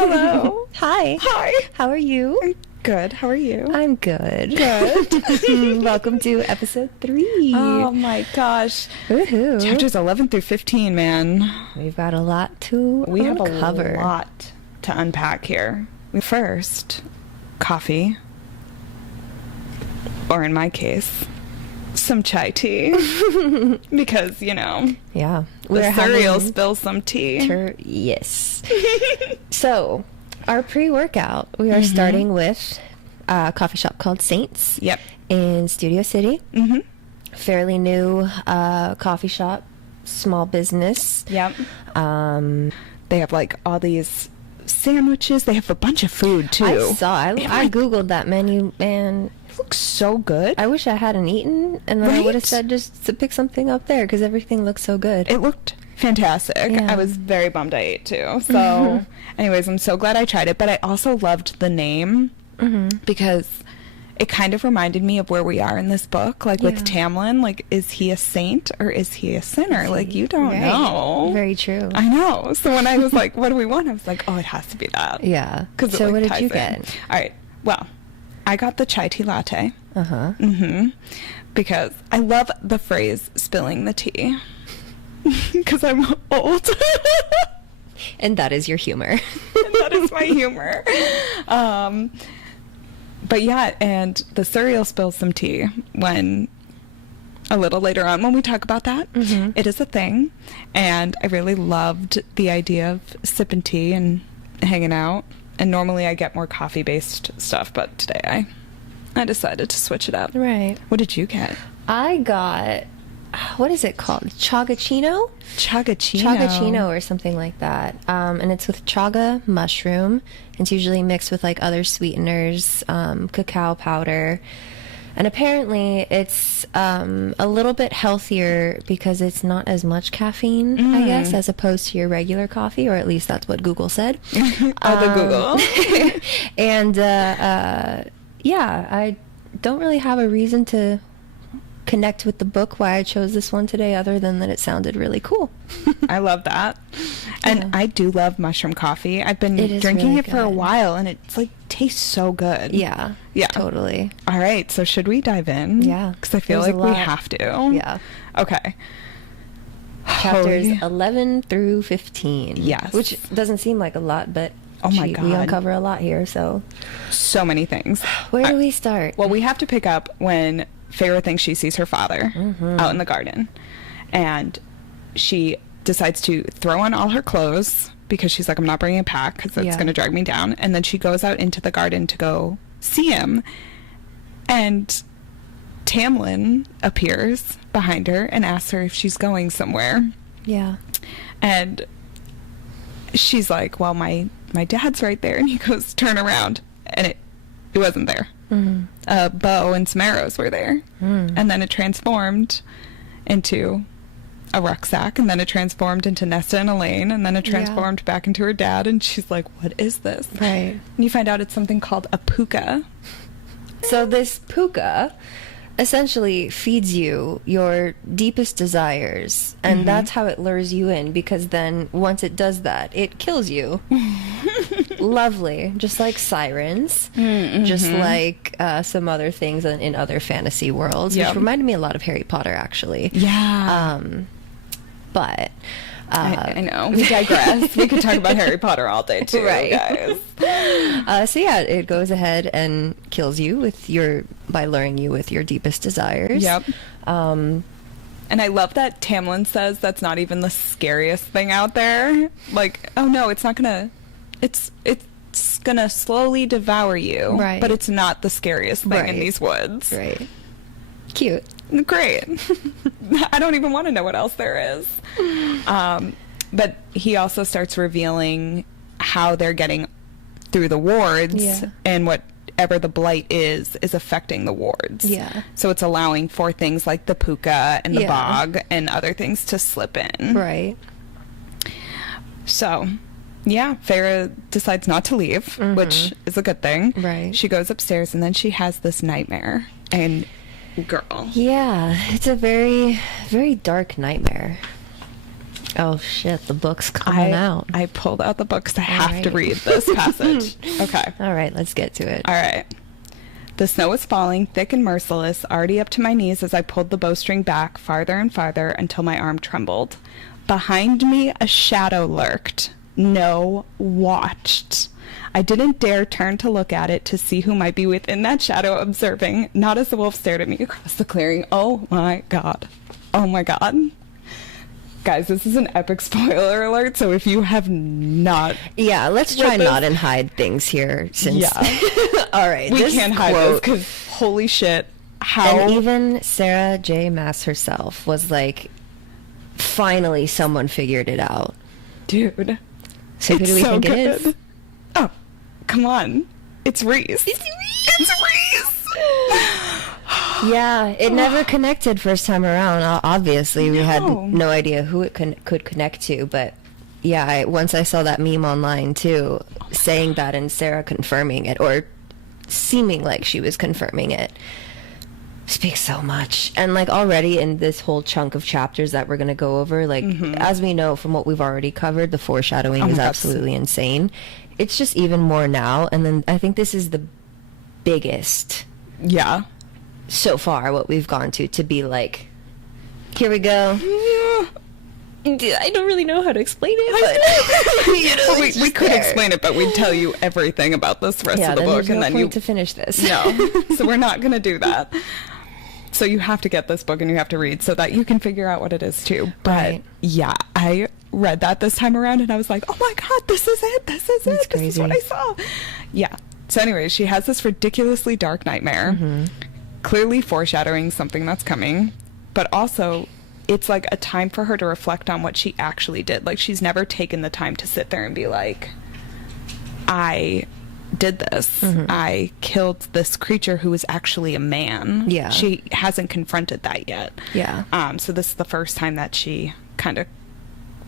Hello. Hi. Hi. How are you? Good. How are you? I'm good. Good. Welcome to episode 3. Oh my gosh. Woohoo. Chapters 11 through 15, man. We've got a lot to We have uncover. a lot to unpack here. First, coffee. Or in my case, some chai tea. Because, you know, Yeah. the cereal spills some tea. Yes. So, our pre-workout, we are starting with a coffee shop called Saints. Yep. In Studio City. Mm-hmm. Fairly new coffee shop, small business. Yep. They have like all these sandwiches. They have a bunch of food too. I googled that menu, and It looks so good. I wish I hadn't eaten, and then I would have Right? said just to pick something up there because everything looks so good. It looked fantastic. Yeah. I was very bummed I ate too. So, anyways, I'm so glad I tried it. But I also loved the name because it kind of reminded me of where we are in this book. Like with Yeah. Tamlin, like, is he a saint or is he a sinner? Like, you don't Right. know. Very true. I know. So when I was like, what do we want? I was like, oh, it has to be that. Yeah. 'Cause it, So like, what did ties you in. get? All right. Well, I got the chai tea latte. Uh-huh. Because I love the phrase spilling the tea. Because I'm old. And that is your humor. And that is my humor. But yeah, and the cereal spills some tea when a little later on when we talk about that. It is a thing. And I really loved the idea of sipping tea and hanging out. And normally I get more coffee-based stuff, but today I decided to switch it up. Right. What did you get? I got, what is it called? Chagachino? Chagachino. Chagachino or something like that. And it's with chaga mushroom. It's usually mixed with like other sweeteners, cacao powder. And apparently it's a little bit healthier because it's not as much caffeine, I guess, as opposed to your regular coffee, or at least that's what Google said. The Google. And yeah, I don't really have a reason to connect with the book why I chose this one today other than that it sounded really cool. I love that. And Yeah. I do love mushroom coffee. I've been It is drinking really it for a good. while and it's like tastes so good. Yeah. Yeah. Totally. All right, so should we dive in? Yeah. Because I feel There's like a we lot. have to. Yeah. Okay. Chapters Holy- 11 through 15. Yes. Which doesn't seem like a lot, but Oh my we God. uncover a lot here, so So many things. where do we start? Well, we have to pick up when Feyre thinks she sees her father out in the garden. And she decides to throw on all her clothes because she's like, I'm not bringing a pack because it's Yeah. going to drag me down. And then she goes out into the garden to go see him. And Tamlin appears behind her and asks her if she's going somewhere. Yeah. And she's like, well, my dad's right there. And he goes, turn around. And it wasn't there. Bo and some arrows were there. And then it transformed into a rucksack. And then it transformed into Nesta and Elaine. And then it transformed back into her dad. And she's like, what is this? Right. And you find out it's something called a puka. So this puka essentially feeds you your deepest desires, and that's how it lures you in, because then once it does that, it kills you. Lovely. Just like sirens, just like some other things in other fantasy worlds, Yep. which reminded me a lot of Harry Potter, actually. Yeah. But I know. We digress. We could talk about Harry Potter all day, too, Right. guys. so yeah, it goes ahead and kills you by luring you with your deepest desires. Yep. And I love that Tamlin says that's not even the scariest thing out there. Like, oh no, it's not gonna, it's gonna slowly devour you. Right. But it's not the scariest thing in Right. these woods. Right. Cute. Great. I don't even want to know what else there is. But he also starts revealing how they're getting through the wards, Yeah. and whatever the blight is affecting the wards. Yeah. So it's allowing for things like the puka and the Yeah. bog and other things to slip in. Right. So, yeah, Feyre decides not to leave, which is a good thing. Right. She goes upstairs and then she has this nightmare. And girl. Yeah, it's a very, very dark nightmare. Oh shit, the book's coming out. I pulled out the books. I All have to right. read this passage. Okay. All right, let's get to it. All right. The snow was falling, thick and merciless, already up to my knees as I pulled the bowstring back farther and farther until my arm trembled. Behind me, a shadow lurked. No, watched. I didn't dare turn to look at it to see who might be within that shadow observing, not as the wolf stared at me across the clearing. Oh my god. Oh my god. Guys, this is an epic spoiler alert, so if you have not... Yeah, let's try not and hide things here, since... Yeah. All right, We this can't hide this, quote- because holy shit, how... And even Sarah J. Maas herself was like, finally someone figured it out. Dude. So who do we think it is? Oh, come on. It's Reese. It's Reese! Yeah, it never connected first time around. Obviously, we had No. no idea who it could connect to, but yeah, once I saw that meme online too, saying that and Sarah confirming it, or seeming like she was confirming it, speaks so much. And like already in this whole chunk of chapters that we're going to go over, like as we know from what we've already covered, the foreshadowing my is God. absolutely insane. It's just even more now, and then I think this is the biggest Yeah. so far what we've gone to be like, here we go. I don't really know how to explain it, but you know, Well, it's we just could there. explain it, but we'd tell you everything about this rest Yeah, of the then book, there's no and then point you to finish this. no. So we're not going to do that. So you have to get this book and you have to read so that you can figure out what it is too. But Right. yeah, I read that this time around and I was like, oh my god, this is it. This is That's it. This is what I crazy. saw. Yeah. So anyway, she has this ridiculously dark nightmare, clearly foreshadowing something that's coming, but also it's like a time for her to reflect on what she actually did. Like, she's never taken the time to sit there and be like, I did this. I killed this creature who was actually a man. Yeah. She hasn't confronted that yet. Yeah. So this is the first time that she kind of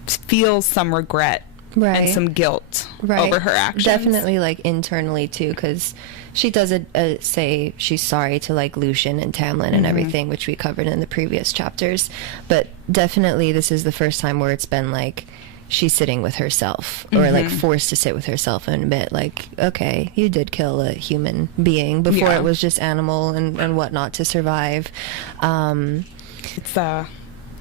feels some regret Right. and some guilt over her actions. Definitely, like, internally, too, because she does say she's sorry to, like, Lucian and Tamlin and everything, which we covered in the previous chapters. But definitely this is the first time where it's been, like, she's sitting with herself, or, like, forced to sit with herself and admit, like, okay, you did kill a human being. Before Yeah. it was just animal and whatnot to survive.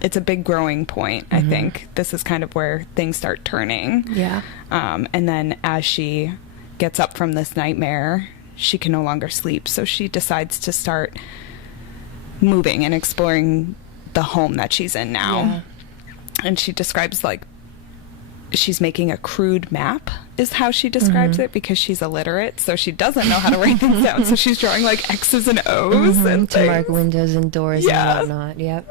It's a big growing point. I think this is kind of where things start turning. Yeah. And then as she gets up from this nightmare, she can no longer sleep. So she decides to start moving and exploring the home that she's in now. Yeah. And she describes, like, she's making a crude map is how she describes it, because she's illiterate, so she doesn't know how to write things down. So she's drawing, like, X's and O's and To mark things. windows and doors Yeah. and whatnot. Yep.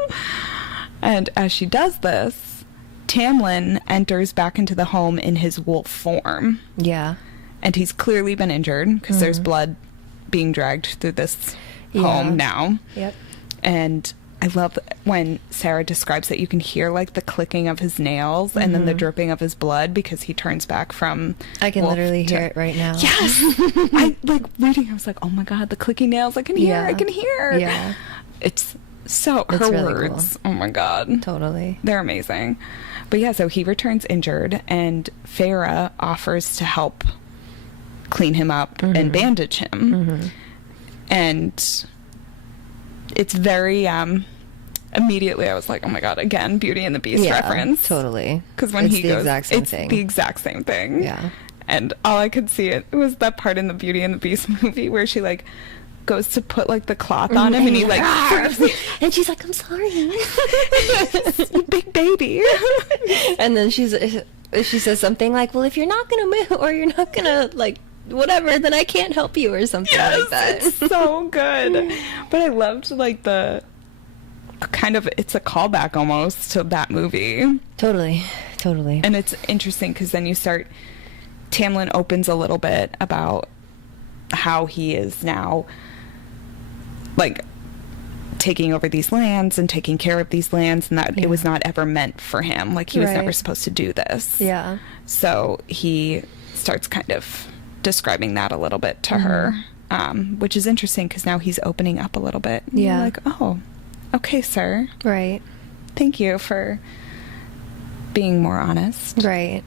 And as she does this, Tamlin enters back into the home in his wolf form. Yeah. And he's clearly been injured because there's blood being dragged through this home now. Yep. And I love when Sarah describes that you can hear, like, the clicking of his nails and then the dripping of his blood because he turns back from I can wolf literally to- hear it right now. Yes! I, like, reading, I was like, oh my god, the clicking nails, I can hear, Yeah. I can hear. Yeah. It's so, It's her really words, oh my god. Totally. They're amazing. But yeah, so he returns injured, and Farah offers to help clean him up and bandage him. And it's very, immediately I was like, oh my god, again, Beauty and the Beast reference. Totally. Because when It's he the goes, exact same it's thing. the exact same thing. Yeah. And all I could see it was that part in the Beauty and the Beast movie where she, like, goes to put, like, the cloth on him and he, like, and she's like, I'm sorry. you big baby. And then she says something like, well, if you're not gonna move or you're not gonna, like, whatever, then I can't help you, or something like that. It's so good. But I loved, like, the kind of, it's a callback almost to that movie. Totally. And it's interesting because then you start, Tamlin opens a little bit about how he is now, like, taking over these lands and taking care of these lands, and that it was not ever meant for him. Like, he was never Right. supposed to do this. Yeah. So he starts kind of describing that a little bit to her, which is interesting because now he's opening up a little bit. And you're Yeah. like, oh, okay, sir. Right. Thank you for being more honest. Right.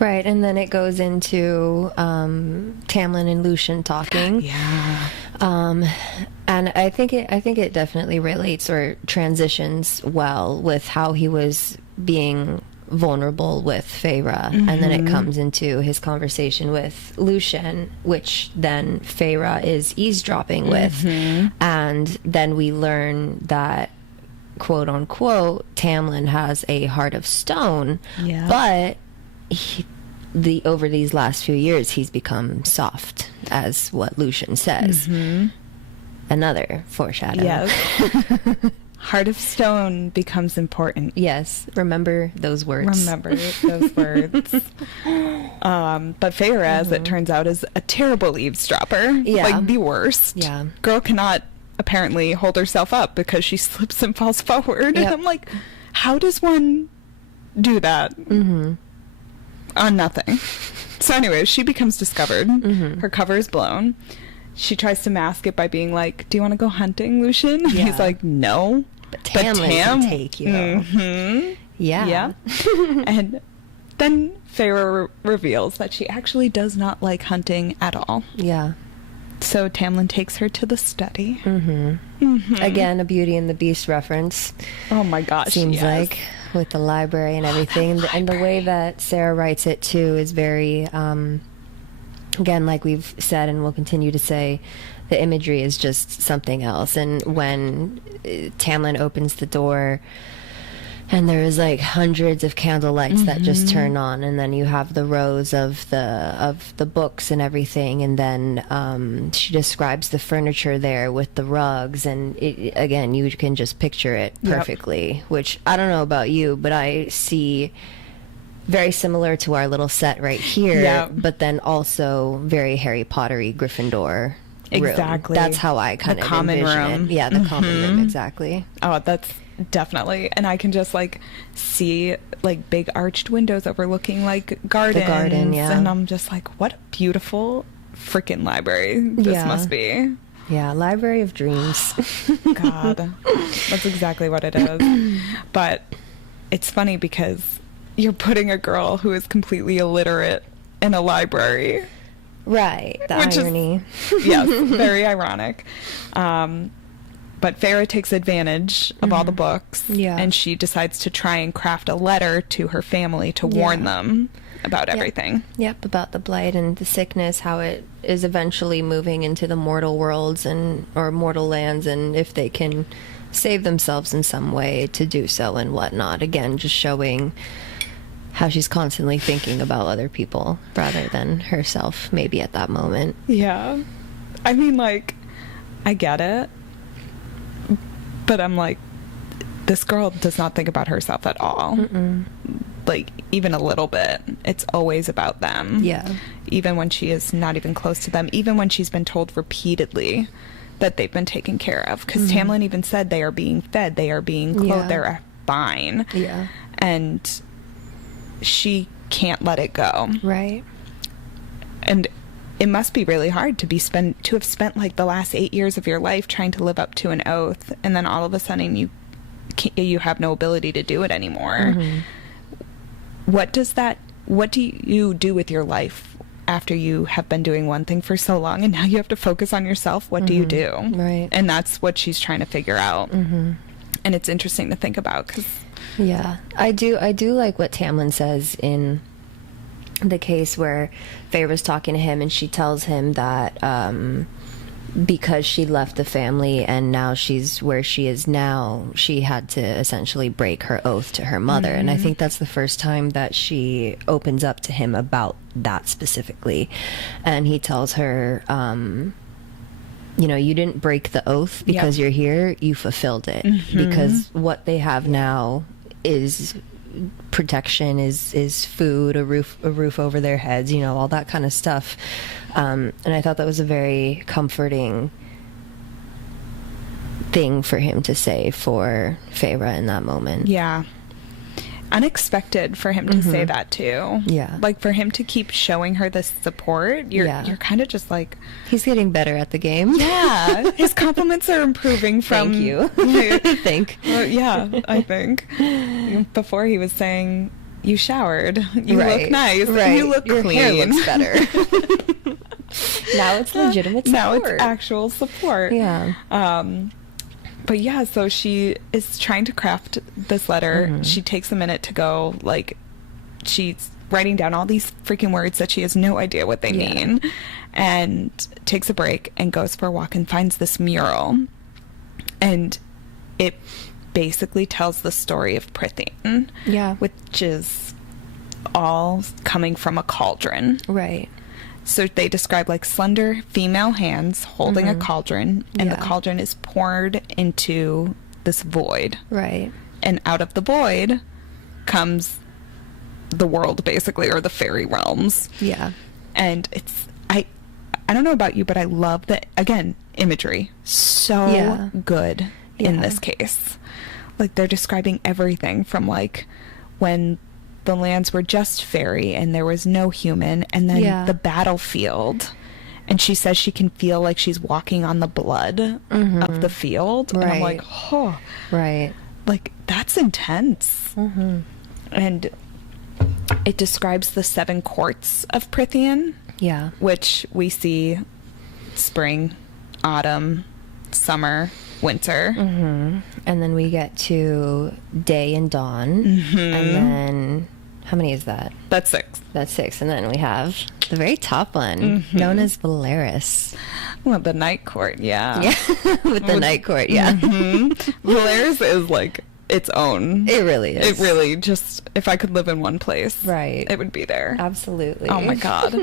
And then it goes into Tamlin and Lucian talking. Yeah. And I think it definitely relates or transitions well with how he was being vulnerable with Feyre, and then it comes into his conversation with Lucian, which then Feyre is eavesdropping with, and then we learn that, quote unquote, Tamlin has a heart of stone, but over these last few years he's become soft, as what Lucian says. Another foreshadow. Yes. Heart of stone becomes important. Yes, remember those words. Remember those words. But Feyre, as it turns out, is a terrible eavesdropper. Yeah. Like, the worst. Yeah. Girl cannot apparently hold herself up because she slips and falls forward. Yep. And I'm like, how does one do that? On nothing. So anyways, she becomes discovered. Her cover is blown. She tries to mask it by being like, do you want to go hunting, Lucian? Yeah. He's like, no. But Tamlin can take you. Yeah. And then Feyre reveals that she actually does not like hunting at all. Yeah. So Tamlin takes her to the study. Again, a Beauty and the Beast reference. Oh my gosh, Seems yes. like, with the library and everything. And the way that Sarah writes it, too, is very... again, like we've said and will continue to say, the imagery is just something else. And when Tamlin opens the door and there is like hundreds of candle lights that just turn on, and then you have the rows of the books and everything, and then she describes the furniture there with the rugs, and again, you can just picture it perfectly. Which, I don't know about you, but I see very similar to our little set right here, but then also very Harry Pottery Gryffindor room. Exactly. That's how I kind of common envision room. it. Yeah, the common room, exactly. Oh, that's definitely. And I can just like see like big arched windows overlooking like gardens. The garden, yeah. And I'm just like, what a beautiful freaking library this must be. Yeah, Library of Dreams. God, that's exactly what it is. But it's funny because you're putting a girl who is completely illiterate in a library. Right, the irony. Yes, very ironic. But Feyre takes advantage of all the books, and she decides to try and craft a letter to her family to warn them about everything. Yep, about the blight and the sickness, how it is eventually moving into the mortal worlds or mortal lands, and if they can save themselves in some way to do so and whatnot. Again, just showing how she's constantly thinking about other people rather than herself, maybe at that moment. Yeah. I mean, like, I get it. But I'm like, this girl does not think about herself at all. Like, even a little bit. It's always about them. Yeah. Even when she is not even close to them. Even when she's been told repeatedly that they've been taken care of. Because Tamlin even said they are being fed. They are being clothed. They're fine. Yeah. And she can't let it go. Right. And it must be really hard to have spent like the last 8 years of your life trying to live up to an oath, and then all of a sudden you have no ability to do it anymore. What do you do with your life after you have been doing one thing for so long and now you have to focus on yourself? What do you do? Right. And that's what she's trying to figure out. And it's interesting to think about because I do like what Tamlin says in the case where Feyre's talking to him and she tells him that because she left the family and now she's where she is now, she had to essentially break her oath to her mother. And I think that's the first time that she opens up to him about that specifically. And he tells her, you know, you didn't break the oath because you're here, you fulfilled it. Because what they have now is protection, is food, a roof over their heads, you know, all that kind of stuff. And I thought that was a very comforting thing for him to say for Feyre in that moment. Yeah. Unexpected for him to say that too. Yeah. Like for him to keep showing her this support, you're kind of just like, he's getting better at the game. yeah, his compliments are improving from Thank you. I think before he was saying you showered. You Right, look nice. right. You look Your clean. hair looks better. Now it's legitimate support. Now it's actual support. Yeah. But yeah, so she is trying to craft this letter. She takes a minute to go, like, she's writing down all these freaking words that she has no idea what they mean, and takes a break and goes for a walk and finds this mural. And it basically tells the story of Prythian. Yeah. Which is all coming from a cauldron. Right. So they describe like slender female hands holding a cauldron, and the cauldron is poured into this void. Right. And out of the void comes the world, basically, or the fairy realms. Yeah. And it's, I don't know about you, but I love the, again, imagery. So good in this case. Like, they're describing everything from like when the lands were just fairy and there was no human, and then the battlefield, and she says she can feel like she's walking on the blood of the field. And I'm like, oh, right, like, that's intense. And it describes the 7 courts of Prythian, which we see spring, autumn, summer, winter. And then we get to day and dawn. And then, how many is that? That's 6. That's 6. And then we have the very top one, known as Valeris. Well, the night court, Yeah, with the night court, Valeris is like its own. It really is. It really just, if I could live in one place, right, it would be there. Absolutely. Oh my God.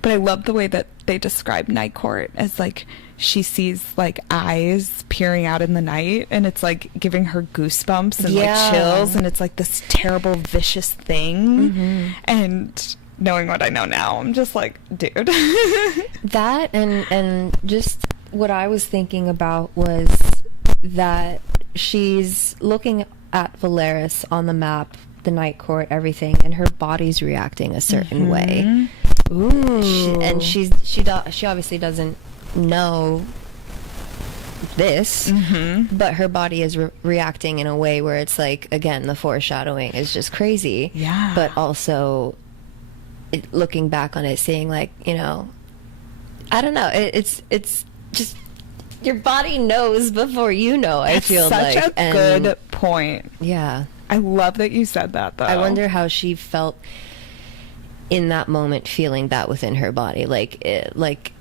But I love the way that they describe night court as like, she sees like eyes peering out in the night, and it's like giving her goosebumps and like chills, and it's like this terrible vicious thing. And knowing what I know now, I'm just like, dude. That and just what I was thinking about was that she's looking at Valeris on the map, the night court, everything, and her body's reacting a certain way. Ooh. And she obviously doesn't know this, but her body is reacting in a way where it's like, again, the foreshadowing is just crazy. Yeah. But also looking back on it, seeing like, you know, I don't know, it's just your body knows before you know. I feel such like a good point. Yeah, I love that you said that, though. I wonder how she felt in that moment, feeling that within her body. Like,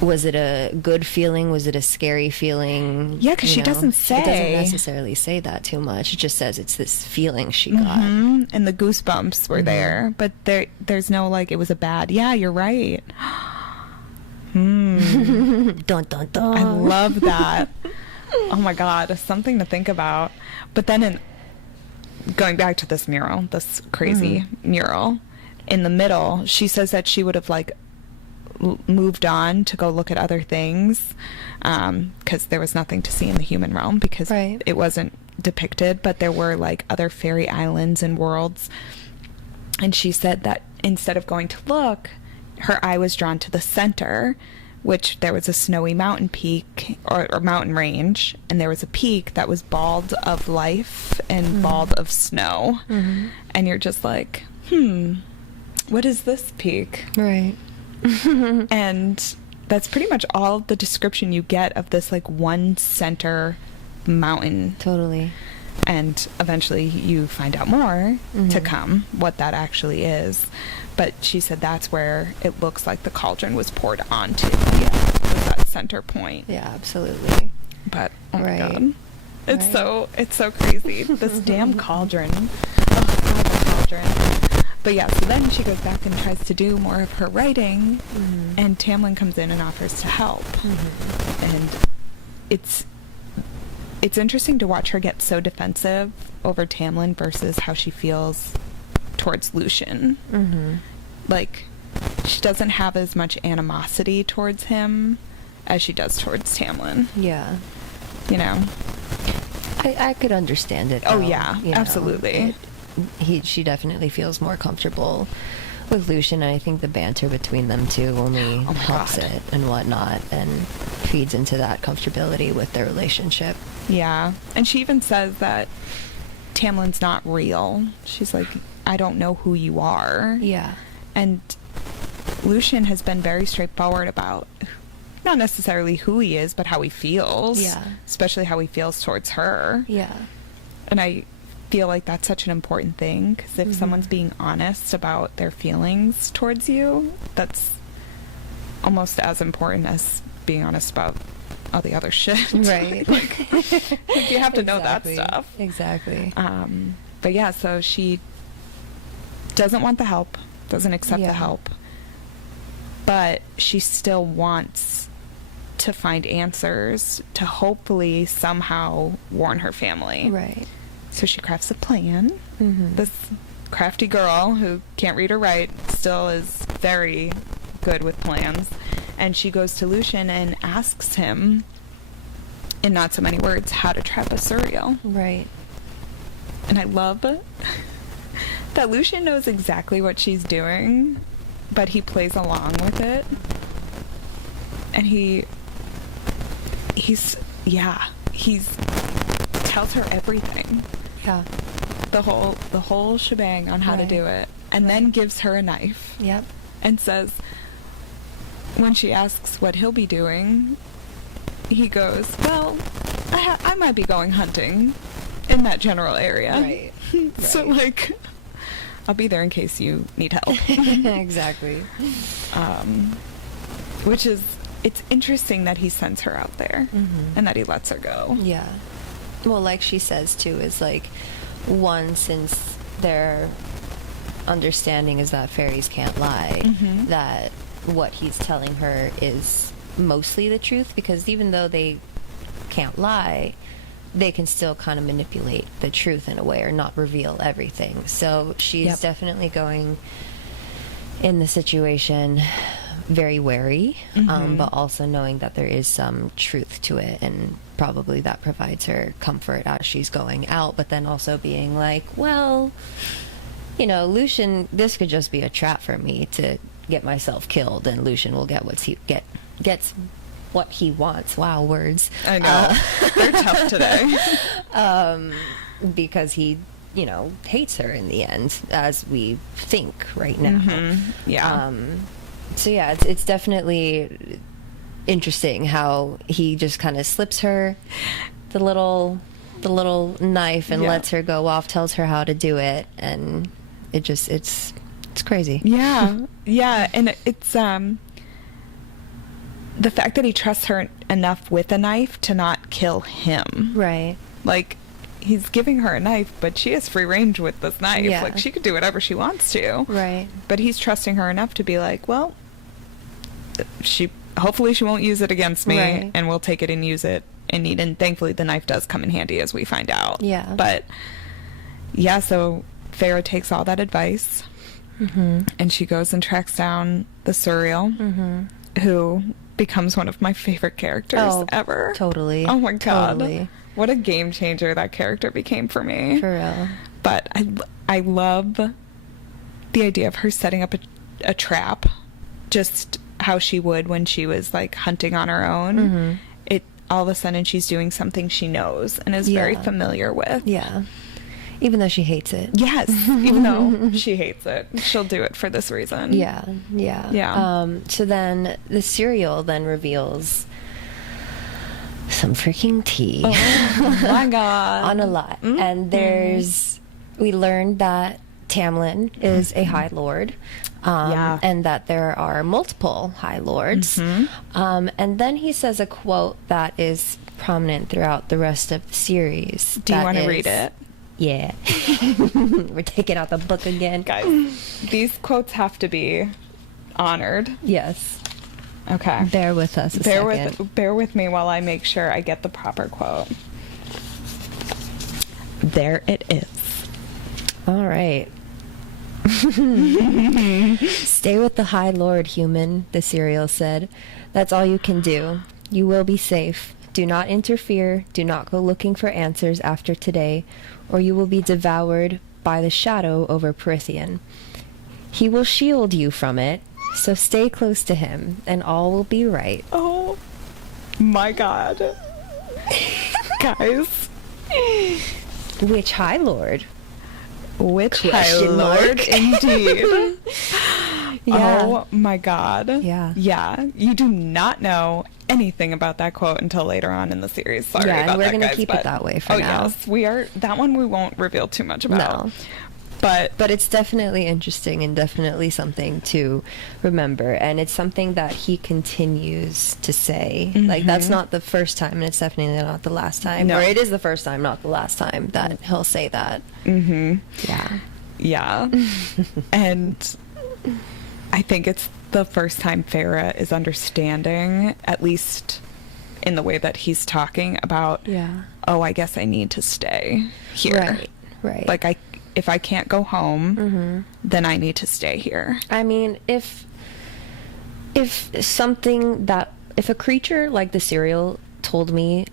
was it a good feeling? Was it a scary feeling? Yeah, because she doesn't say. It doesn't necessarily say that too much. It just says it's this feeling she got. And the goosebumps were there, but there's no like, it was a bad. Yeah, you're right. Dun, dun, dun. I love that. Oh my God, something to think about. But then going back to this mural, this crazy mural, in the middle, she says that she would have like moved on to go look at other things, because there was nothing to see in the human realm, because it wasn't depicted, but there were like other fairy islands and worlds. And she said that instead of going to look, her eye was drawn to the center, which there was a snowy mountain peak or mountain range, and there was a peak that was bald of life and bald of snow. And you're just like, what is this peak? Right. And that's pretty much all the description you get of this like one center mountain. Totally. And eventually you find out more to come, what that actually is. But she said that's where it looks like the cauldron was poured onto. Yeah. Was that center point. Yeah, absolutely. But oh my God. It's so crazy. This damn cauldron. Oh God, the cauldron. But yeah, so then she goes back and tries to do more of her writing, and Tamlin comes in and offers to help. And it's interesting to watch her get so defensive over Tamlin versus how she feels towards Lucian. Like, she doesn't have as much animosity towards him as she does towards Tamlin. Yeah. You know? I could understand it. Oh, yeah. Absolutely. She definitely feels more comfortable with Lucian, and I think the banter between them two only helps it and whatnot, and feeds into that comfortability with their relationship. Yeah. And she even says that Tamlin's not real. She's like, I don't know who you are. Yeah. And Lucian has been very straightforward about not necessarily who he is, but how he feels. Yeah. Especially how he feels towards her. Yeah. And I feel like that's such an important thing, because if someone's being honest about their feelings towards you, that's almost as important as being honest about all the other shit. Right. like, you have to know that stuff. Exactly. But yeah, so she doesn't want the help, doesn't accept the help, but she still wants to find answers to hopefully somehow warn her family. Right. So she crafts a plan. This crafty girl who can't read or write still is very good with plans. And she goes to Lucian and asks him, in not so many words, how to trap a cereal. Right. And I love that Lucian knows exactly what she's doing, but he plays along with it. And he tells her everything. Yeah. The whole shebang on how to do it. And then gives her a knife. Yep. And says, when she asks what he'll be doing, he goes, well, I might be going hunting in that general area. Right. So, like, I'll be there in case you need help. Exactly. Which is, it's interesting that he sends her out there and that he lets her go. Yeah. Well, like she says, too, is like, one, since their understanding is that fairies can't lie, that what he's telling her is mostly the truth, because even though they can't lie, they can still kind of manipulate the truth in a way or not reveal everything. So she's definitely going in the situation very wary, but also knowing that there is some truth to it, and probably that provides her comfort as she's going out, but then also being like, well, you know, Lucian, this could just be a trap for me to get myself killed, and Lucian will get gets what he wants. Wow, words. I know. They're tough today. Because he, you know, hates her in the end, as we think right now. Yeah. So yeah, it's definitely interesting how he just kind of slips her the little knife and lets her go off, tells her how to do it, and it's crazy. Yeah. Yeah, and it's the fact that he trusts her enough with a knife to not kill him. Right. Like, he's giving her a knife, but she has free range with this knife. Yeah. Like, she could do whatever she wants to. Right. But he's trusting her enough to be like, well, hopefully she won't use it against me, and we'll take it and use it in need. And thankfully the knife does come in handy, as we find out. Yeah. But yeah, so Farrah takes all that advice, and she goes and tracks down the Suriel, who becomes one of my favorite characters ever. Totally. Oh my god. Totally. What a game changer that character became for me. For real. But I love the idea of her setting up a trap, just how she would when she was like hunting on her own. It all of a sudden she's doing something she knows and is very familiar with. Yeah. Even though she hates it. Yes. Even though she hates it, she'll do it for this reason. Yeah. So then the cereal then reveals some freaking tea. Oh my god. On a lot. And we learned that Tamlin is a High Lord. And that there are multiple High Lords. And then he says a quote that is prominent throughout the rest of the series. Do you want to read it? Yeah. We're taking out the book again. Guys, these quotes have to be honored. Yes. Okay. Bear with us a second. Bear with me while I make sure I get the proper quote. There it is. All right. Stay with the High Lord, human, the cereal said. That's all you can do. You will be safe. Do not interfere. Do not go looking for answers after today, or you will be devoured by the shadow over Prithian. He will shield you from it, so stay close to him, and all will be right. Oh my god. Guys. Which High Lord? Which High Question Lord, mark. indeed. Yeah. Oh my God. Yeah. Yeah. You do not know anything about that quote until later on in the series. Sorry Yeah, and about we're that, gonna guys, keep it but- that way for now. Yes, we are. That one we won't reveal too much about. No. But It's definitely interesting and definitely something to remember. And it's something that he continues to say. Like, that's not the first time, and it's definitely not the last time. No. Or it is the first time, not the last time, that he'll say that. Yeah. yeah. And I think it's the first time Farah is understanding, at least in the way that he's talking about, Yeah. oh, I guess I need to stay here. Right. Like, if I can't go home, then I need to stay here. I mean, if a creature like the cereal told me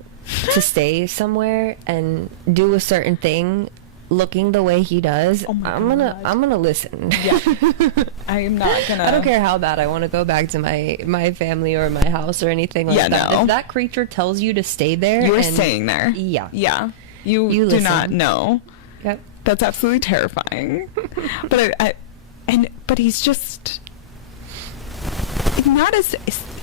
to stay somewhere and do a certain thing looking the way he does, Oh my I'm God. gonna listen. Yeah. I am not gonna. I don't care how bad I want to go back to my family or my house or anything like Yeah, that. no. If that creature tells you to stay there, You're and- staying there. Yeah. Yeah. You You do not listen. know. Yep. That's absolutely terrifying. But he's just not as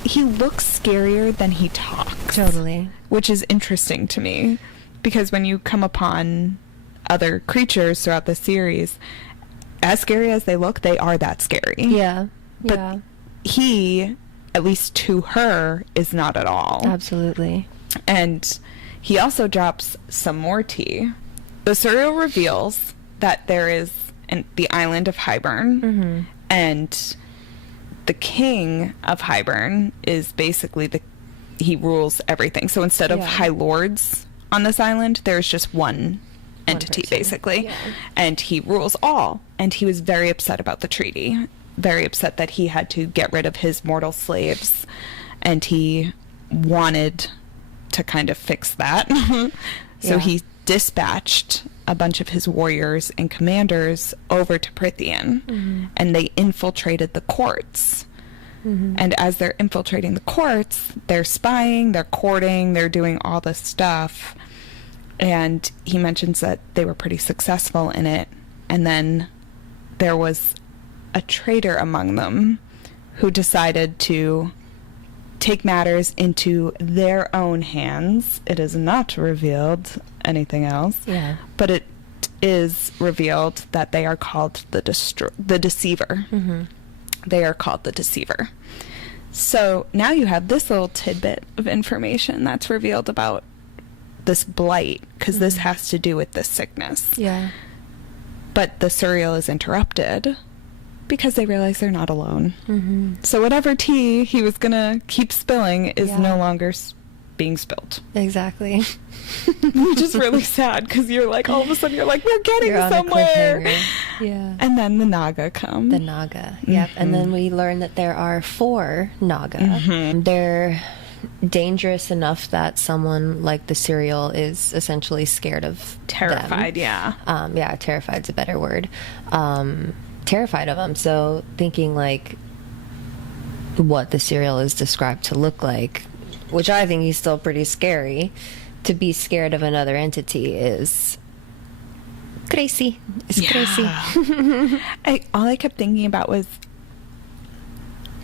he looks scarier than he talks. Totally. Which is interesting to me because when you come upon other creatures throughout the series, as scary as they look, they are that scary. Yeah. But Yeah. he, at least to her, is not at all. Absolutely. And he also drops some more tea. The serial reveals that there is the island of Highburn, and the king of Highburn is basically he rules everything. So instead of Yeah. high lords on this island, there's just one entity, person. basically. Yeah. And he rules all. And he was very upset about the treaty. Very upset that he had to get rid of his mortal slaves. And he wanted to kind of fix that. So Yeah. he dispatched a bunch of his warriors and commanders over to Prithian, and they infiltrated the courts. And as they're infiltrating the courts, they're spying, they're courting, they're doing all this stuff. And he mentions that they were pretty successful in it. And then there was a traitor among them who decided to take matters into their own hands. It is not revealed anything else. Yeah. But it is revealed that they are called the Deceiver. They are called the Deceiver. So now you have this little tidbit of information that's revealed about this blight, because this has to do with this sickness. Yeah. But the serial is interrupted because they realize they're not alone. So whatever tea he was going to keep spilling is Yeah. no longer being spilled. Exactly. Which is really sad because you're like, all of a sudden you're like, we're getting You're on somewhere. a cliffhanger. Yeah. And then the Naga come. The Naga. Yep. And then we learn that there are 4 Naga. They're dangerous enough that someone like the cereal is essentially scared of Terrified, them. yeah. Yeah, terrified's a better word. Terrified of them. So thinking like what the cereal is described to look like, which I think he's still pretty scary. To be scared of another entity is crazy. It's crazy. All I kept thinking about was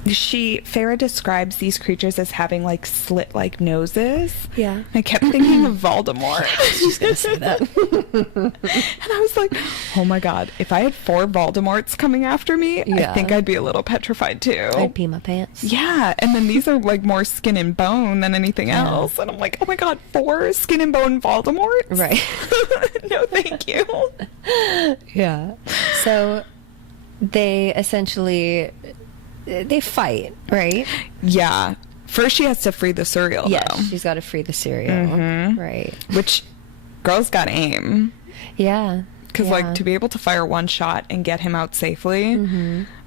Farah describes these creatures as having like slit like noses. Yeah. I kept thinking of Voldemort. She's gonna say that. And I was like, oh my God, if I had 4 Voldemorts coming after me, I Yeah. think I'd be a little petrified too. I'd pee my pants. Yeah, and then these are like more skin and bone than anything else. And I'm like, oh my God, 4 skin and bone Voldemorts? Right. No, thank you. Yeah. So they essentially they fight, right? Yeah. First she has to free the cereal, Yes, though. she's got to free the cereal. Right. Which, girls got aim. Yeah. Because, yeah. like, to be able to fire one shot and get him out safely.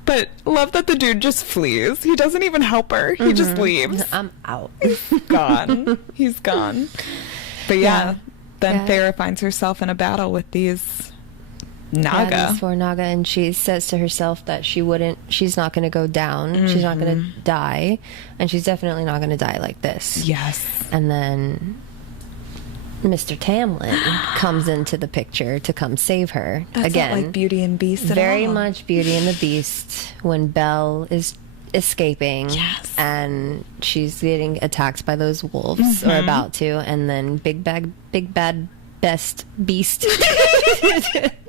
But love that the dude just flees. He doesn't even help her. He just leaves. I'm out. Gone. He's gone. But yeah, then Yeah. Farah finds herself in a battle with these Naga. Yeah, these 4 Naga, and she says to herself that she's not going to go down. She's not going to die, and she's definitely not going to die like this. Yes. And then Mr. Tamlin comes into the picture to come save her. That's Again, not like Beauty and Beast at very all. much Beauty and the Beast when Belle is escaping Yes. and she's getting attacked by those wolves, or about to, and then big bad best beast.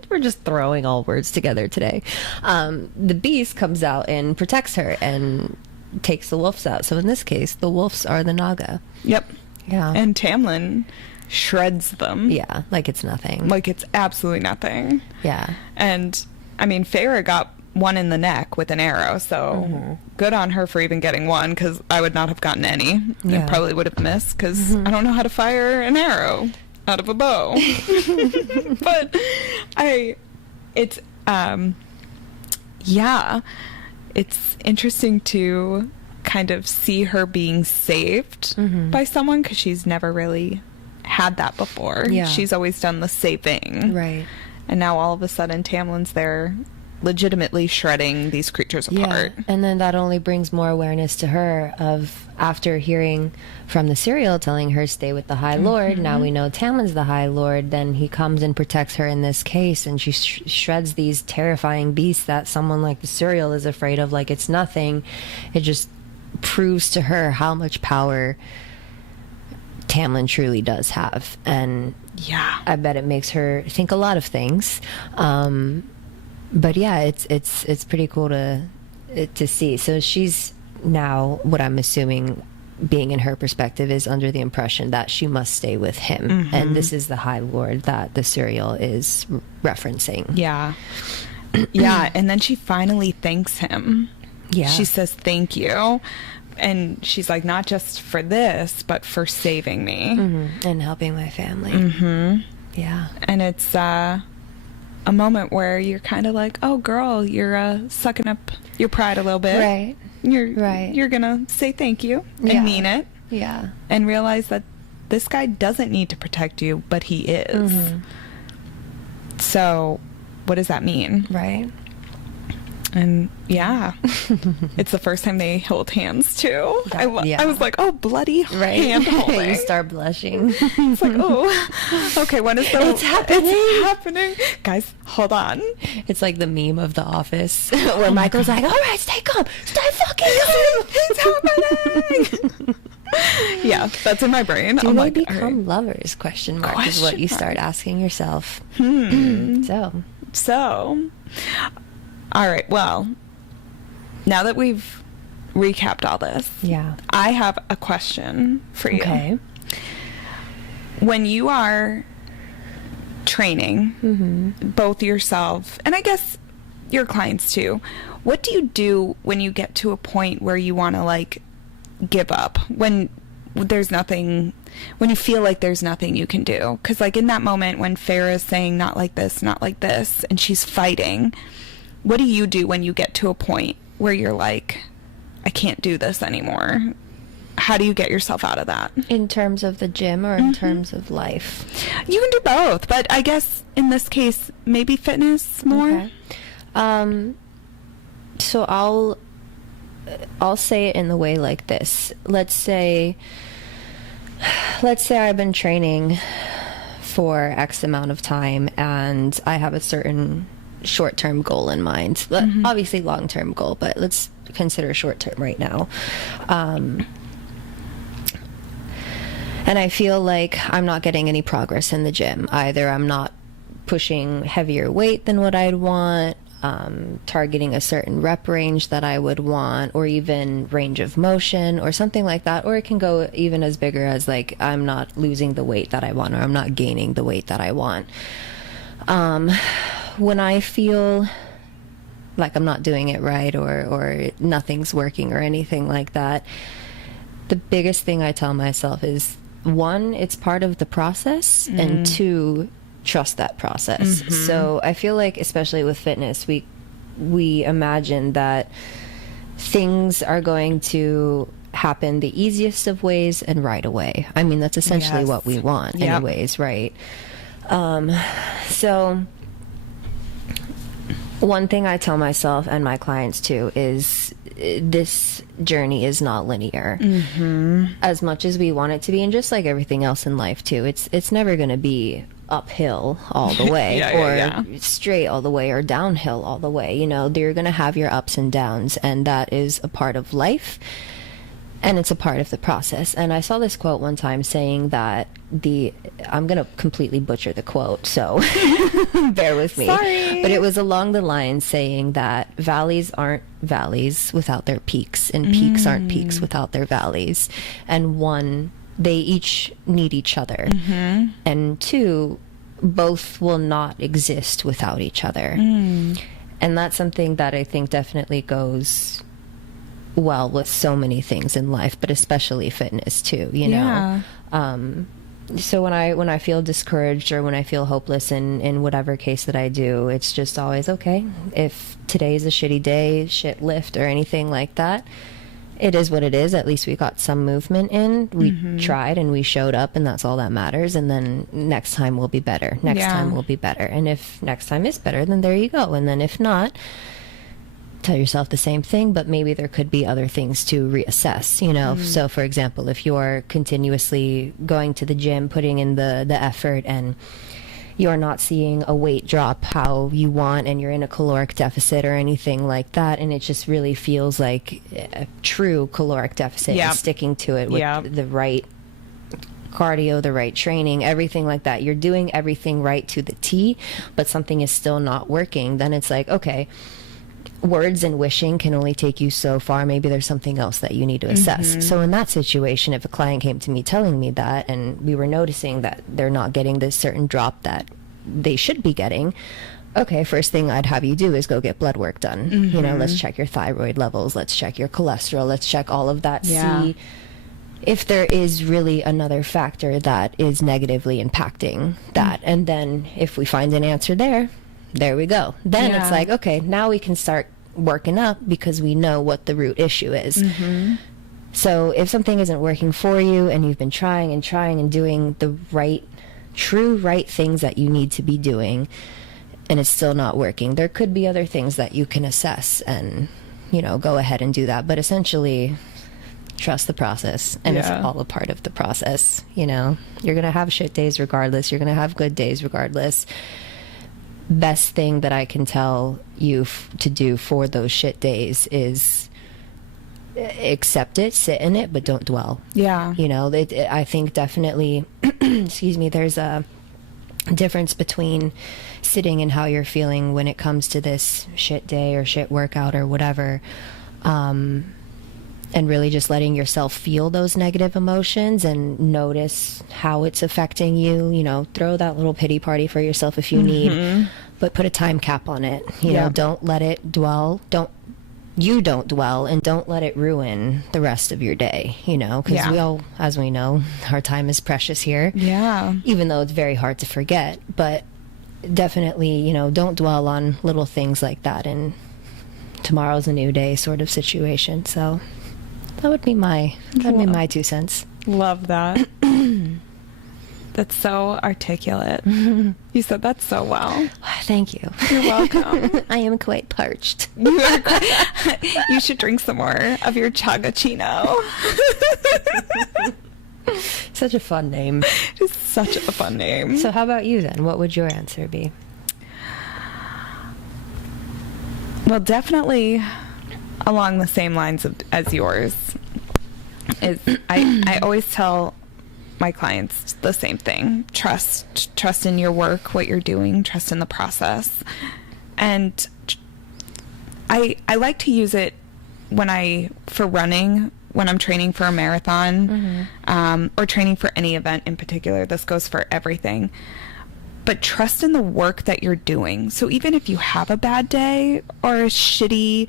We're just throwing all words together today. The beast comes out and protects her and takes the wolves out. So in this case, the wolves are the Naga. Yep. Yeah. And Tamlin shreds them. Yeah, like it's nothing. Like it's absolutely nothing. Yeah. And I mean, Feyre got one in the neck with an arrow, so good on her for even getting one, because I would not have gotten any. Yeah. I probably would have missed, because I don't know how to fire an arrow out of a bow. But it's interesting to kind of see her being saved by someone, because she's never really had that before. Yeah. She's always done the saving. Right. And now all of a sudden Tamlin's there legitimately shredding these creatures apart. Yeah. And then that only brings more awareness to her of, after hearing from the serial telling her stay with the High Lord, now we know Tamlin's the High Lord, then he comes and protects her in this case, and she shreds these terrifying beasts that someone like the serial is afraid of like it's nothing. It just proves to her how much power Tamlin truly does have. And Yeah. I bet it makes her think a lot of things. But yeah, it's pretty cool to see. So she's now, what I'm assuming, being in her perspective, is under the impression that she must stay with him, and this is the High Lord that the serial is referencing. Yeah. Yeah, and then she finally thanks him. Yeah. She says thank you. And she's like, not just for this, but for saving me. And helping my family. Yeah. And it's a moment where you're kind of like, oh, girl, you're sucking up your pride a little bit. Right. You're going to say thank you and Yeah. mean it. Yeah. And realize that this guy doesn't need to protect you, but he is. So what does that mean? Right. And yeah, it's the first time they hold hands too. I was like, oh, bloody hand holding. You start blushing. It's like, oh, okay, when is the... It's happening. It's happening. Guys, hold on. It's like the meme of The Office where Michael's like, all right, stay calm. Stay fucking calm. It's happening. Yeah, that's in my brain. Do I'm they like, all become right. lovers? ? Is what you start asking yourself. So, all right, well, now that we've recapped all this, Yeah. I have a question for you. Okay. When you are training both yourself and I guess your clients too, what do you do when you get to a point where you want to like give up, when there's nothing, when you feel like there's nothing you can do? Because like in that moment when Feyre is saying not like this, and she's fighting, what do you do when you get to a point where you're like, I can't do this anymore? How do you get yourself out of that? In terms of the gym or in terms of life? You can do both, but I guess in this case, maybe fitness more. Okay. So I'll say it in the way like this. Let's say I've been training for X amount of time and I have a certain short-term goal in mind. Obviously long-term goal, but let's consider short-term right now. And I feel like I'm not getting any progress in the gym. Either I'm not pushing heavier weight than what I'd want, targeting a certain rep range that I would want, or even range of motion or something like that. Or it can go even as bigger as like I'm not losing the weight that I want, or I'm not gaining the weight that I want. When I feel like I'm not doing it right, or nothing's working or anything like that, the biggest thing I tell myself is, one, it's part of the process, and two, trust that process. So I feel like, especially with fitness, we imagine that things are going to happen the easiest of ways and right away. I mean, that's essentially what we want anyways, right? So one thing I tell myself and my clients too is this journey is not linear. As much as we want it to be, and just like everything else in life too, it's never going to be uphill all the way straight all the way or downhill all the way. You know, you're going to have your ups and downs, and that is a part of life, and it's a part of the process. And I saw this quote one time saying that I'm going to completely butcher the quote, so bear with me. Sorry. But it was along the lines saying that valleys aren't valleys without their peaks, and peaks aren't peaks without their valleys. And they each need each other. And two, both will not exist without each other. And that's something that I think definitely goes well with so many things in life, but especially fitness too, you know. So when I feel discouraged or when I feel hopeless in whatever case that I do, it's just always okay. If today's a shitty day, shit lift or anything like that, it is what it is. At least we got some movement in. We tried and we showed up, and that's all that matters. And then next time will be better. Next time will be better. And if next time is better, then there you go. And then if not, tell yourself the same thing, but maybe there could be other things to reassess, you know. So for example, if you're continuously going to the gym, putting in the effort, and you're not seeing a weight drop how you want, and you're in a caloric deficit or anything like that, and it just really feels like a true caloric deficit, and sticking to it with the right cardio, the right training, everything like that, you're doing everything right to the T, but something is still not working, then it's like, okay, words and wishing can only take you so far. Maybe there's something else that you need to assess. So in that situation, if a client came to me telling me that, and we were noticing that they're not getting this certain drop that they should be getting, okay, first thing I'd have you do is go get blood work done. You know, let's check your thyroid levels, let's check your cholesterol, let's check all of that, see if there is really another factor that is negatively impacting that. And then if we find an answer there we go. Then it's like, okay, now we can start working up because we know what the root issue is. So if something isn't working for you, and you've been trying and doing the true right things that you need to be doing, and it's still not working, there could be other things that you can assess and, you know, go ahead and do that. But essentially, trust the process, and it's all a part of the process. You know, you're going to have shit days regardless. You're going to have good days regardless. Best thing that I can tell you to do for those shit days is accept it, sit in it, but don't dwell. You know, I think definitely, excuse me, there's a difference between sitting and how you're feeling when it comes to this shit day or shit workout or whatever, and really just letting yourself feel those negative emotions and notice how it's affecting you. You know, throw that little pity party for yourself if you need, but put a time cap on it. You know, don't let it dwell. Don't dwell, and don't let it ruin the rest of your day, you know, because we all, as we know, our time is precious here. Even though it's very hard to forget, but definitely, you know, don't dwell on little things like that, and tomorrow's a new day sort of situation. So that would be my 2 cents. Love that. That's so articulate. You said that so well. Thank you. You're welcome. I am quite parched. You should drink some more of your chagachino. Such a fun name. It's such a fun name. So how about you then? What would your answer be? Well, definitely along the same lines as yours. I always tell my clients the same thing. Trust in your work, what you're doing, trust in the process. And I like to use it for running, when I'm training for a marathon, or training for any event in particular. This goes for everything. But trust in the work that you're doing. So even if you have a bad day or something's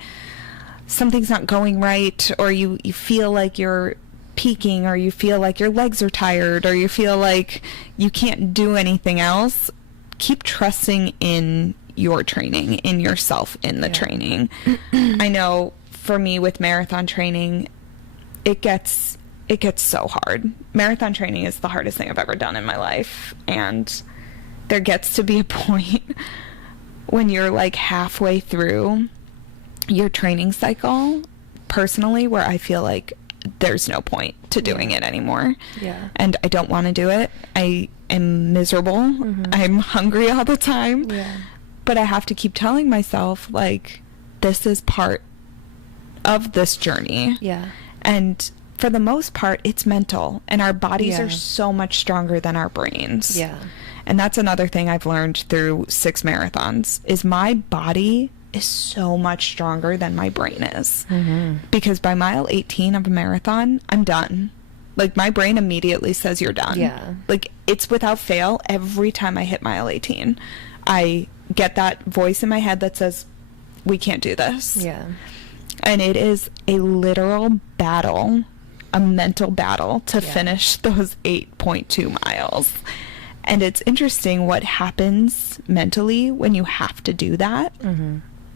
not going right, or you feel like you're peaking, or you feel like your legs are tired, or you feel like you can't do anything else, keep trusting in your training, in yourself, in the training. I know for me with marathon training, it gets so hard. Marathon training is the hardest thing I've ever done in my life, and there gets to be a point when you're like halfway through your training cycle, personally where I feel like there's no point to doing it anymore. Yeah. And I don't want to do it. I am miserable. I'm hungry all the time. Yeah. But I have to keep telling myself, like, this is part of this journey. Yeah. And for the most part, it's mental. And our bodies Yeah. are so much stronger than our brains. Yeah. And that's another thing I've learned through 6 marathons, is my body is so much stronger than my brain is. Because by mile 18 of a marathon, I'm done. Like, my brain immediately says you're done. Yeah. Like, it's without fail. Every time I hit mile 18, I get that voice in my head that says, we can't do this. Yeah. And it is a literal battle, a mental battle to finish those 8.2 miles. And it's interesting what happens mentally when you have to do that.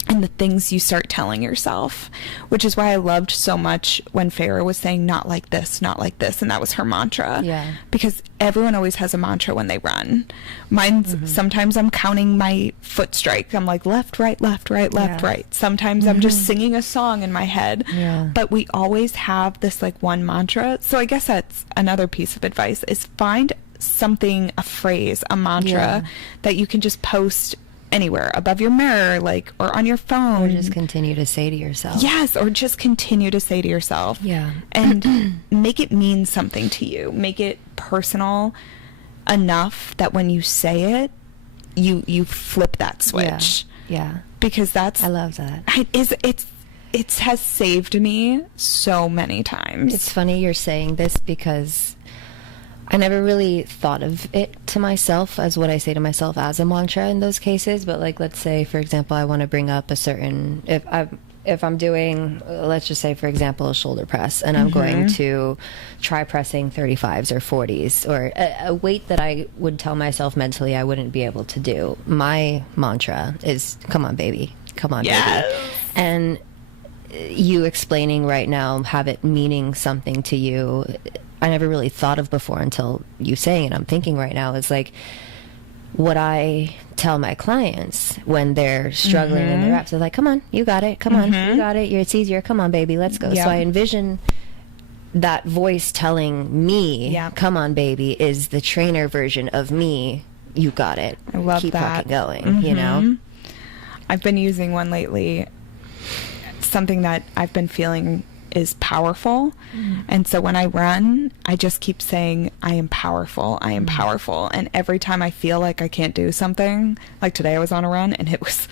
And the things you start telling yourself, which is why I loved so much when Farrah was saying, not like this, not like this. And that was her mantra. Yeah. Because everyone always has a mantra when they run. Mine's, sometimes I'm counting my foot strike. I'm like, left, right, left, right, left, Yeah. right. Sometimes I'm just singing a song in my head. Yeah. But we always have this like one mantra. So I guess that's another piece of advice, is find something, a phrase, a mantra Yeah. that you can just post anywhere, above your mirror, like, or on your phone. Or just continue to say to yourself. Yes, or just continue to say to yourself. Yeah. And make it mean something to you. Make it personal enough that when you say it, you flip that switch. Yeah. Because that's, I love that. it has saved me so many times. It's funny you're saying this because I never really thought of it to myself as what I say to myself as a mantra in those cases. But like, let's say, for example, I want to bring up a certain, if I'm doing, let's just say, for example, a shoulder press, and I'm going to try pressing 35s or 40s, or a weight that I would tell myself mentally I wouldn't be able to do. My mantra is, come on, baby. Come on, Yes. baby. And you explaining right now, have it meaning something to you, I never really thought of before until you saying it. I'm thinking right now is like what I tell my clients when they're struggling in their reps. They're like, come on, you got it. Come on, you got it. It's easier. Come on, baby, let's go. Yeah. So I envision that voice telling me, come on, baby, is the trainer version of me. You got it. I love Keep that. fucking going, you know? I've been using one lately, something that I've been feeling is powerful. And so when I run, I just keep saying, I am powerful. I am powerful. And every time I feel like I can't do something, like today I was on a run and it was,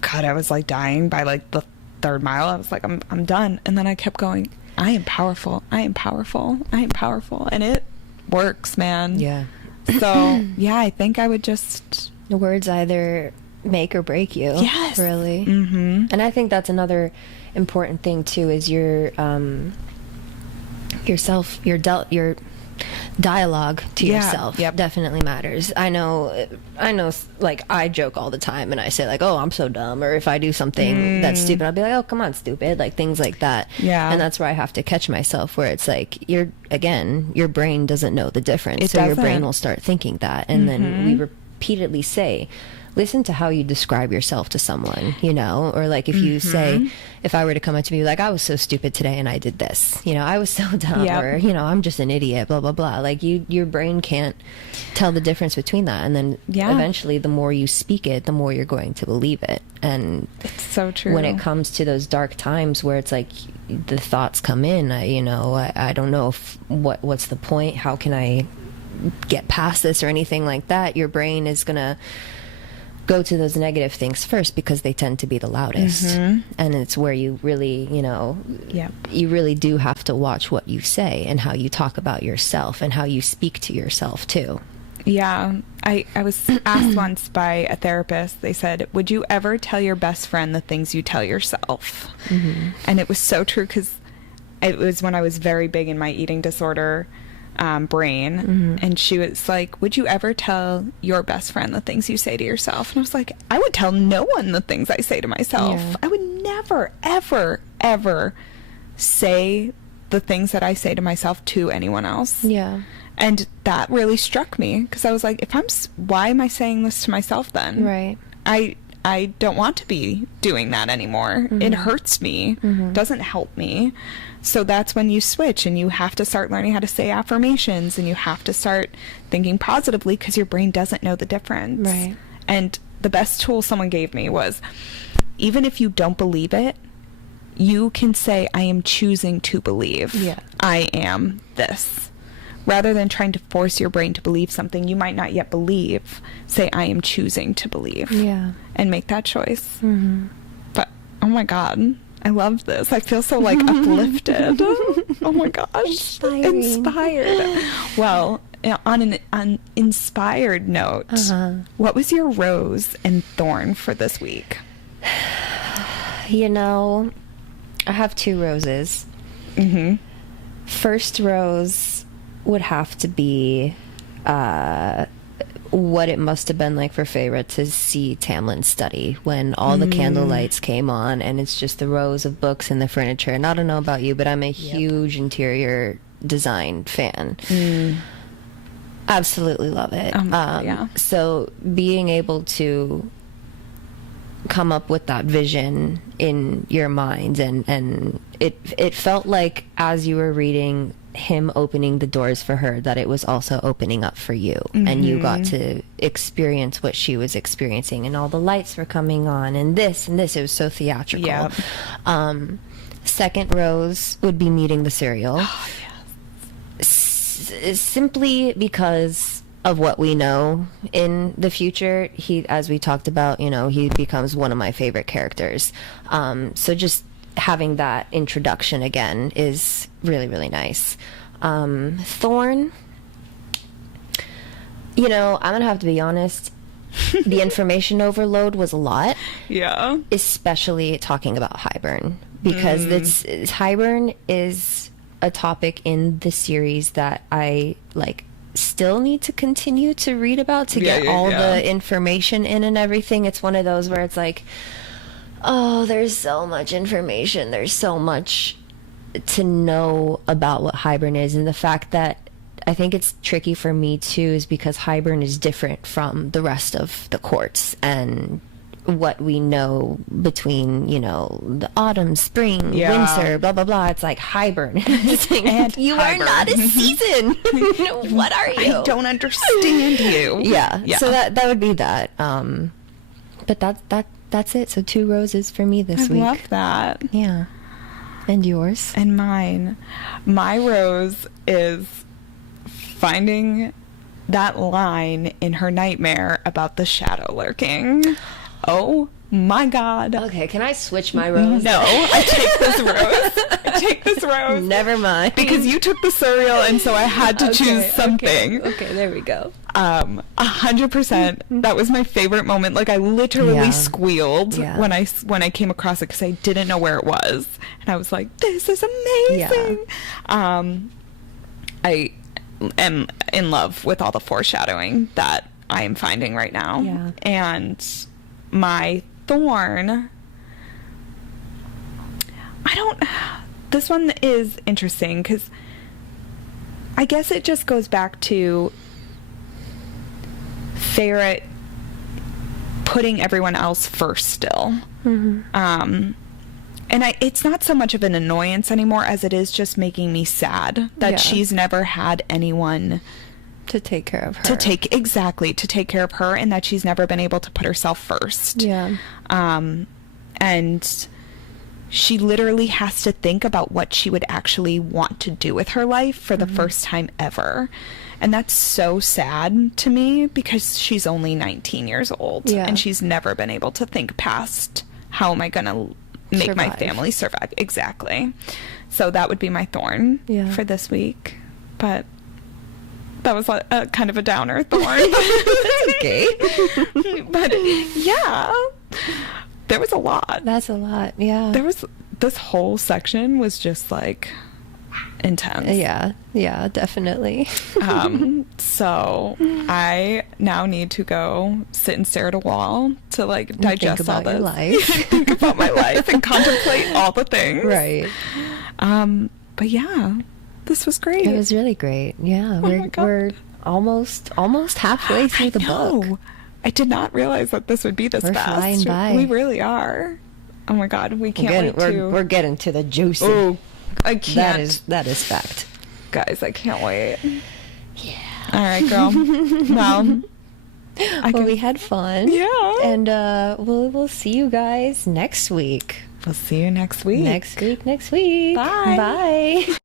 God, I was like dying by like the 3rd mile. I was like, I'm done. And then I kept going, I am powerful. I am powerful. I am powerful. And it works, man. Yeah. So yeah, I think I would just, The words either make or break you. Yes. Really. And I think that's another important thing too, is your dialogue to yourself definitely matters. I know like I joke all the time and I say like, oh, I'm so dumb, or if I do something that's stupid, I'll be like, oh, come on, stupid, like things like that. And that's where I have to catch myself, where it's like your brain doesn't know the difference, so your brain will start thinking that, and then we repeatedly say, listen to how you describe yourself to someone, you know, or like if you say, if I were to come up to me like, I was so stupid today and I did this, you know, I was so dumb, or, you know, I'm just an idiot, blah, blah, blah. Like your brain can't tell the difference between that. And then eventually the more you speak it, the more you're going to believe it. And it's so true. When it comes to those dark times where it's like the thoughts come in, I don't know what's the point? How can I get past this or anything like that? Your brain is going to go to those negative things first because they tend to be the loudest. And it's where you really, you really do have to watch what you say and how you talk about yourself and how you speak to yourself too. Yeah. I was asked once by a therapist, they said, would you ever tell your best friend the things you tell yourself? And it was so true, because it was when I was very big in my eating disorder brain, and she was like, would you ever tell your best friend the things you say to yourself? And I was like, I would tell no one the things I say to myself. I would never, ever, ever say the things that I say to myself to anyone else. And that really struck me, because I was like, why am I saying this to myself then? Right. I don't want to be doing that anymore. It hurts me, doesn't help me. So that's when you switch, and you have to start learning how to say affirmations, and you have to start thinking positively, because your brain doesn't know the difference. Right. And the best tool someone gave me was, even if you don't believe it, you can say, I am choosing to believe. Yeah. I am this. Rather than trying to force your brain to believe something you might not yet believe, say, I am choosing to believe. Yeah. And make that choice. But, oh my God, I love this. I feel so, like, uplifted. Oh my gosh. Inspired. Well, on an inspired note, what was your rose and thorn for this week? You know, I have 2 roses. First rose would have to be what it must have been like for Feyre to see Tamlin's study when all the candle lights came on, and it's just the rows of books and the furniture. And I don't know about you, but I'm a huge interior design fan. Absolutely love it. Yeah. So being able to come up with that vision in your mind, and it felt like, as you were reading, him opening the doors for her, that it was also opening up for you, and you got to experience what she was experiencing, and all the lights were coming on, and this it was so theatrical. Yep. Second rose would be meeting the cereal. Simply because of what we know in the future. He, as we talked about, you know, he becomes one of my favorite characters. So just having that introduction again is really, really nice. Thorn, you know, I'm gonna have to be honest, the information overload was a lot. Yeah. Especially talking about Hybern, because Hybern is a topic in the series that I like still need to continue to read about to get all the information in and everything. It's one of those where it's like, oh, there's so much information, there's so much to know about what Hybern is. And the fact that I think it's tricky for me too is because Hybern is different from the rest of the courts and what we know between, you know, the autumn, spring, winter, blah blah blah. It's like Hybern. And you Hybern. Are not a season. What are you? I don't understand you. Yeah. So that would be that. But that's it. So 2 roses for me this week. I love that. Yeah. And yours? And mine. My rose is finding that line in her nightmare about the shadow lurking. Oh my God. Okay, can I switch my rose? No, I take this rose. Never mind. Because you took the cereal, and so I had to choose something. Okay, there we go. 100%. That was my favorite moment. Like, I literally squealed when I came across it, because I didn't know where it was. And I was like, this is amazing. I am in love with all the foreshadowing that I am finding right now. Yeah. And my thorn, this one is interesting, because I guess it just goes back to Feyre putting everyone else first still. And it's not so much of an annoyance anymore as it is just making me sad that she's never had anyone to take care of her. To take care of her, and that she's never been able to put herself first. Yeah. And she literally has to think about what she would actually want to do with her life for the first time ever. And that's so sad to me, because she's only 19 years old and she's never been able to think past, how am I going to make my family survive? Exactly. So that would be my thorn for this week. But that was a kind of a downer thorn. That's okay. But yeah, there was a lot. That's a lot. Yeah. This whole section was just like intense. Yeah, definitely. So I now need to go sit and stare at a wall to like digest all this. Your life. Think about my life and contemplate all the things. Right. But yeah, this was great. It was really great. Yeah, we're almost halfway through the book. I did not realize that this would be this We're fast. flying by. We really are. Oh my God, we can't wait to... We're getting to the juicy. Oh, I can't. That is fact. Guys, I can't wait. Yeah. All right, girl. Well, We had fun. Yeah. And we'll see you guys next week. We'll see you next week. Next week. Bye. Bye.